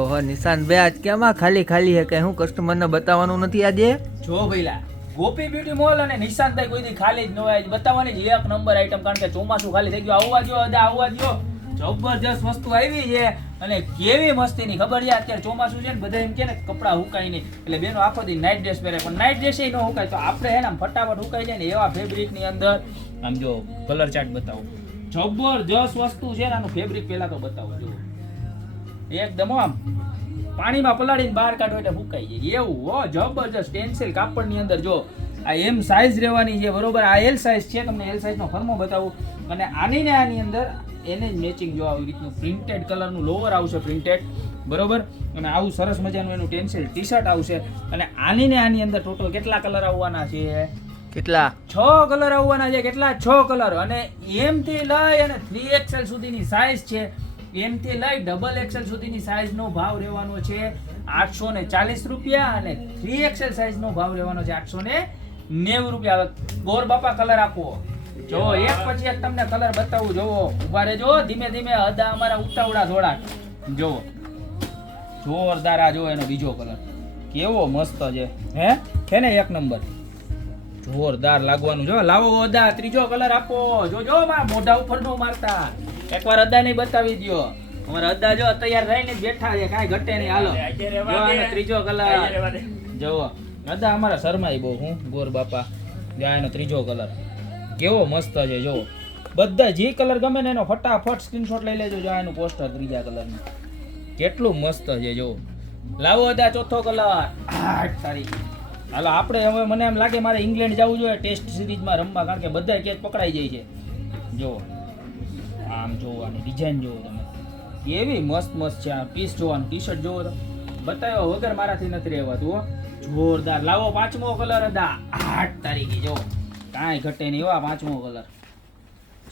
ઓહો નિશાન ભાઈ આજ કેમાં ખાલી ખાલી હે કઈ હું કસ્ટમરને બતાવવાનું નથી આજે? જો ભઈલા ગોપી બ્યુટી મોલ અને નિશાંતભાઈ કોઈ દી ખાલી જ ન હોય. બતાવવાની જ એક નંબર આઈટમ, કારણ કે ચોમાસું ખાલી થઈ ગયું. આવવા જો જબરજસ્ત વસ્તુ આવી છે અને કેવી મસ્તીની ખબર છે. અત્યારે ચોમાસું છે ને બધા એમ કે ને કપડા હુકાય નહીં, એટલે બેનો આખો દી નાઇટ ડ્રેસ પહેરે, પણ નાઇટ ડ્રેસ ન હુકાય તો આપણે હે ને ફટાફટ હુકાઈ જાય ને એવા ફેબ્રિક ની અંદર આમ જો કલર ચાર્ટ બતાવો. જબરજસ્ત વસ્તુ છે ને, આનું ફેબ્રિક પહેલા તો બતાવો. જો એકદમ આમ પાણીમાં પલાળીને બહાર કાઢો એટલે ફૂકાઈ જાય એવું. હો જબરજસ્ત ટેન્સિલ કાપડની અંદર જો આ એમ સાઈઝ રહેવાની છે, બરોબર. આ એલ સાઈઝ છે, તમને એલ સાઈઝનો ફરમો બતાવું. અને આની ને આની અંદર એને જ મેચિંગ જો આવી રીતનું પ્રિન્ટેડ કલરનું લોવર આવશે, પ્રિન્ટેડ, બરોબર. અને આવું સરસ મજાનું એનું ટેન્સિલ ટી શર્ટ આવશે. અને આની ને આની અંદર ટોટલ કેટલા કલર આવવાના છે? કેટલા? 6 કલર આવવાના છે. કેટલા? 6 કલર. અને એમ થી લઈ અને 3XL સુધીની સાઈઝ છે. એમ થી લઈ ડબલ XL સુધીની સાઈઝ નો ભાવ રહેવાનો છે 840 રૂપિયા, અને 3XL સાઈઝ નો ભાવ રહેવાનો છે 890 રૂપિયા. ગોર બાપા કલર આપો. જો એક પછી એક તમને કલર બતાવું. જોવો ઉભા રહેજો, ધીમે ધીમે અદા અમારા ઉતાવળા થોડા. જો જોરદાર. આ જો એનો બીજો કલર કેવો મસ્ત છે, હે ને? એક નંબર જોરદાર લાગવાનું. જો લાવો અદા, ત્રીજો કલર આપો. જો મારા મોઢા ઉપર નો મારતા, એકવાર અદા નહીં બતાવી દો. અમારા અદા જો તૈયાર રહીને બેઠા છે, કાંઈ ઘટે નહીં. હાલો જો આનો ત્રીજો કલર. જો અદા અમારા શરમાઈ બહુ. હું ગોર બાપા જો એનો ત્રીજો કલર કેવો મસ્ત છે. જો બધા જે કલર ગમે ને એનો ફટાફટ સ્ક્રીનશોટ લઈ લેજો. જો એનું પોસ્ટર ત્રીજા કલરનું કેટલું મસ્ત છે. જો લાવો અદા ચોથો કલર. 8 તારીખ. હાલો આપણે હવે મને એમ લાગે મારે ઇંગ્લેન્ડ જવું જોઈએ ટેસ્ટ સિરીઝમાં રમવા, કારણ કે બધા કેચ પકડાઈ જાય છે. જો આમ જોવાની ડિઝાઇન જોવો તમે, કેવી મસ્ત મસ્ત છે. આ પીસ જોવાનું, ટી શર્ટ જોવો તો બતાવ્યો વગર મારાથી નથી રહેવાતું. હો જોરદાર. લાવો પાંચમો કલર અદા. 8 તારીખે. જો કાંઈ ઘટે નહીં. એવા પાંચમો કલર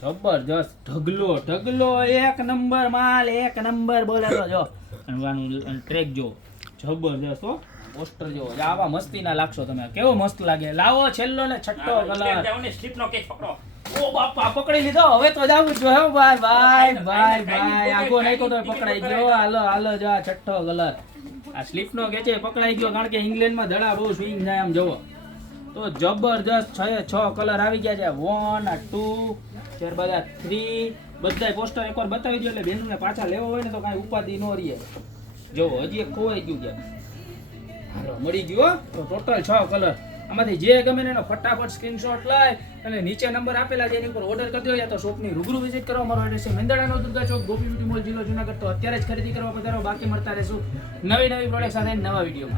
જબરજસ્ત. ઢગલો એક નંબર માલ, એક નંબર બોલેલો. જો આનું ટ્રેક જો જબરજસ્ત. હો પોસ્ટર જો આવા મસ્તીના લાગશો તમે. કેવો મસ્ત લાગે. લાવો છેલ્લો ને છઠ્ઠો કલર. સ્લીપનો કેક પકડો. ઓ બાપા પકડી લીધો. હવે તો જાવું જ જોઈએ. ભાઈ આગો નાખ્યો તો પકડાઈ ગયો. હાલો જો આ છઠ્ઠો કલર. આ સ્લીપનો કે છે પકડાઈ ગયો, કારણ કે ઇંગ્લેન્ડમાં દડા બહુ સ્વિંગ જાય. આમ જોવો તો જબરજસ્ત 6 કલર આવી ગયા છે. 1 આ 2 ત્યારબાદ આ 3. બધા પોસ્ટર એકવાર બતાવી દો એટલે બેનને પાછા લેવો હોય ને તો કાંઈ ઉપાધિ ન રહે. જોવો હજી એક ખોવાઈ ગયું છે. હાલો મળી ગયો. તો ટોટલ 6 કલર. આમાંથી જે ગમે ને એનો ફટાફટ સ્ક્રીનશોટ લઈ અને નીચે નંબર આપેલા છે એની ઉપર ઓર્ડર કરી દો, યા તો શોપની રૂબરૂ વિઝિટ કરો. અમારો એડ્રેસ છે મેંદરડાનો દુર્ગા ચોક, ગોપી બ્યુટી મોલ, જિલ્લો જુનાગઢ. તો અત્યારે જ ખરીદી કરવા પધારો. બાકી મળતા રહેશું નવી પ્રોડક્ટ સાથે નવા વિડીયોમાં.